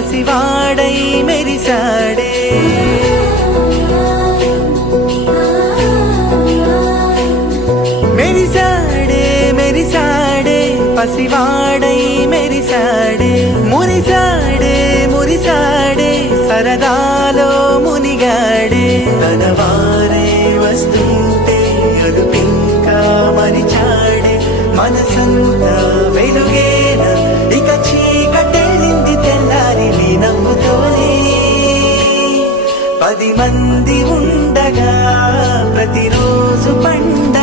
పసివాడై మెరిసాడే. మెరిసాడే మెరిసాడే పసివాడై మెరిసాడే. మురిసాడే మురిసాడే సరదాలో మునిగాడే. తన వారే వస్తుంటే అదుపింకా మరిచాడే. మనసంతా వెలుగేన ఇక చీకటెళ్ళింది తెల్లారి నీ నవ్వుతోనే. 10 మంది ఉండగా ప్రతిరోజు పండ